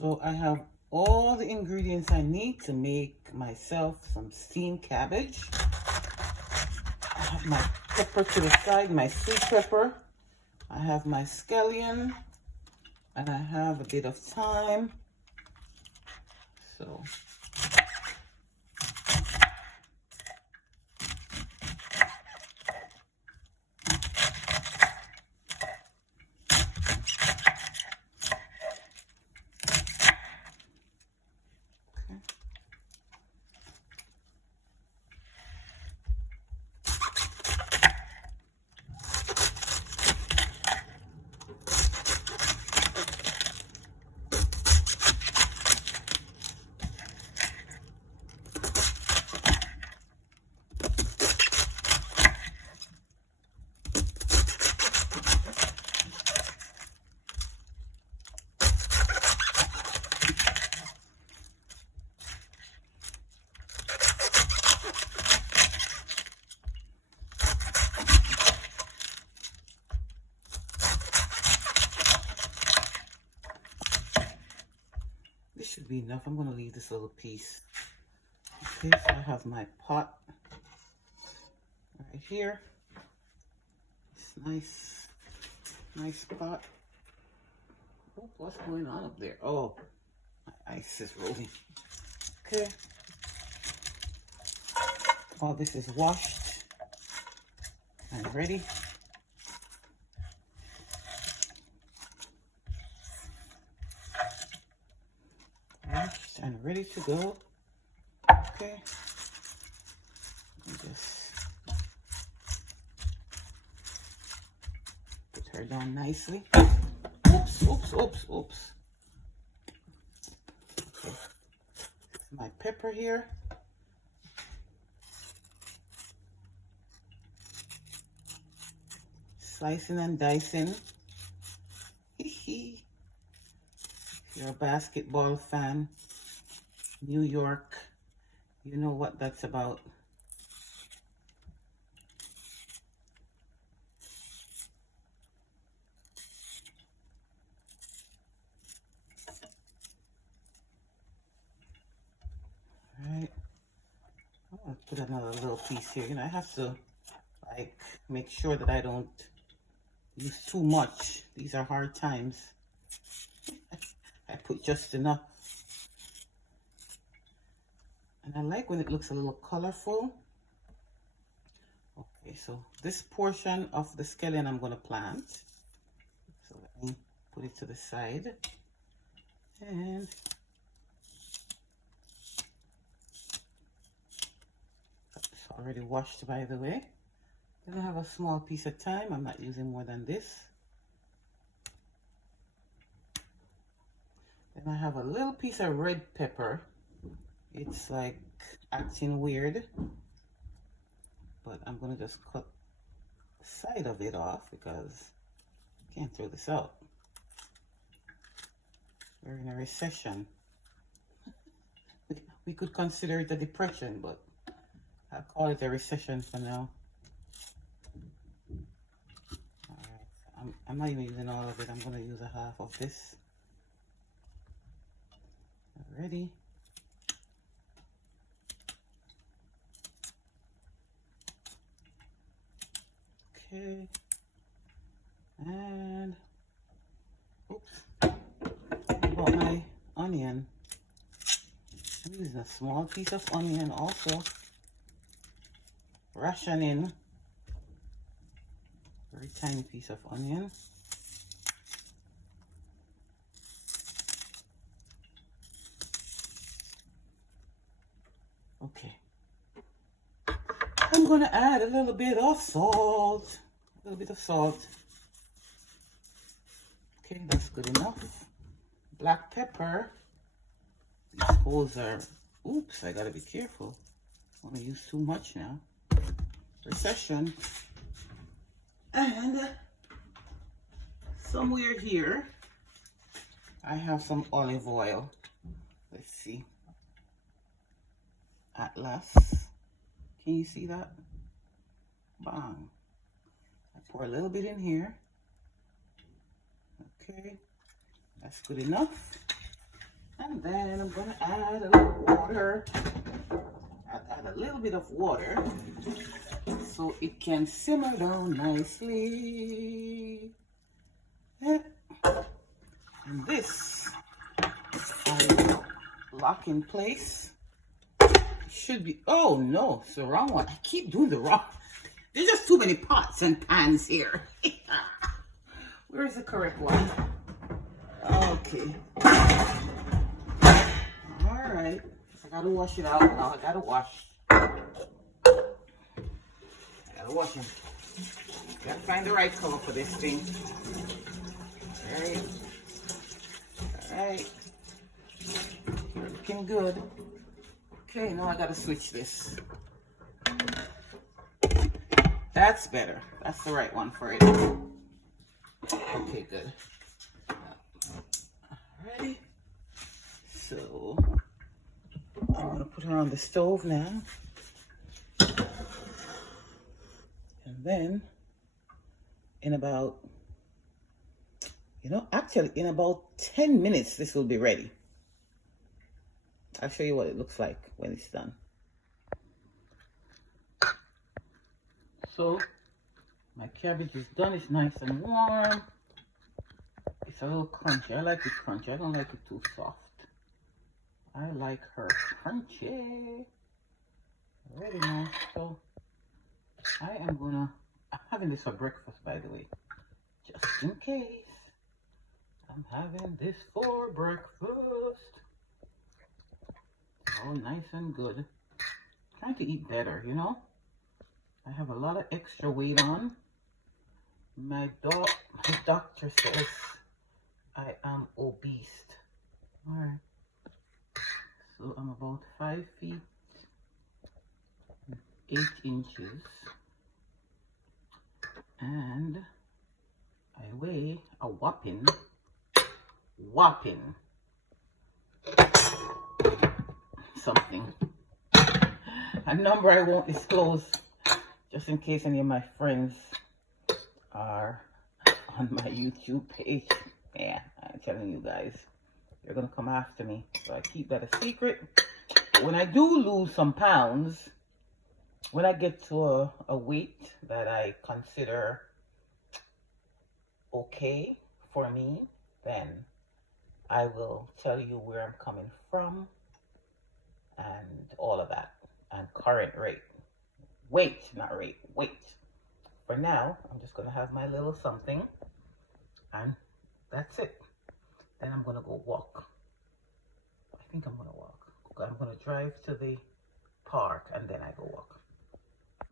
So I have all the ingredients I need to make myself some steamed cabbage. I have my pepper to the side, my sweet pepper. I have my scallion, and I have a bit of thyme. So this should be enough. I'm going to leave this little piece. Okay, so I have my pot right here. It's nice pot. Oh, what's going on up there? Oh, my ice is rolling. Okay. All this is washed and ready. Washed and ready to go. Okay. Just put her down nicely. Oops. Okay. My pepper here. Slicing and dicing. If you're a basketball fan, New York, you know what that's about. All right. I'm gonna put another little piece here. You know, I have to like make sure that I don't use too much. These are hard times. I put just enough. And I like when it looks a little colorful. Okay, so this portion of the scallion I'm going to plant. So let me put it to the side. And it's already washed, by the way. Then I have a small piece of thyme. I'm not using more than this. Then I have a little piece of red pepper. It's like acting weird, but I'm gonna just cut the side of it off because I can't throw this out. We're in a recession. We could consider it a depression, but I'll call it a recession for now. All right, I'm not even using all of it. I'm gonna use a half of this. Ready? Okay, and oops, about my onion. I'm using a small piece of onion also. Rationing, very tiny piece of onion. Okay. I'm gonna add a little bit of salt. A little bit of salt. Okay, that's good enough. Black pepper. These holes are, oops, I gotta be careful. I don't wanna use too much now. Recession. And somewhere here, I have some olive oil. Let's see. Atlas. Can you see that? Bang. I pour a little bit in here. Okay, that's good enough. And then I'm gonna add a little water. Add a little bit of water so it can simmer down nicely. And this I will lock in place. Should be, oh no, it's the wrong one. I keep doing the wrong. There's just too many pots and pans here. Where is the correct one? Okay. All right. I gotta wash it out now. I gotta wash. Wash them. Gotta find the right color for this thing. Alright. Looking good. Okay, now I gotta switch this. That's better. That's the right one for it. Okay, good. Alrighty. So I'm gonna put her on the stove now. And then in about, actually in about 10 minutes, this will be ready. I'll show you what it looks like when it's done. So my cabbage is done. It's nice and warm. It's a little crunchy. I like it crunchy. I don't like it too soft. I like her crunchy. Ready now. So I'm having this for breakfast, by the way, just in case. I'm having this for breakfast. Oh, nice and good. Trying to eat better, I have a lot of extra weight on. My doctor says I am obese. All right. So I'm about 5 feet 8 inches. And I weigh a whopping something. A number I won't disclose, just in case any of my friends are on my YouTube page. Yeah, I'm telling you guys, they're gonna come after me. So I keep that a secret. But when I do lose some pounds, when I get to a weight that I consider okay for me, then I will tell you where I'm coming from and all of that, and current rate. Weight, not rate, weight. For now, I'm just going to have my little something, and that's it. Then I'm going to go walk. I think I'm going to walk. I'm going to drive to the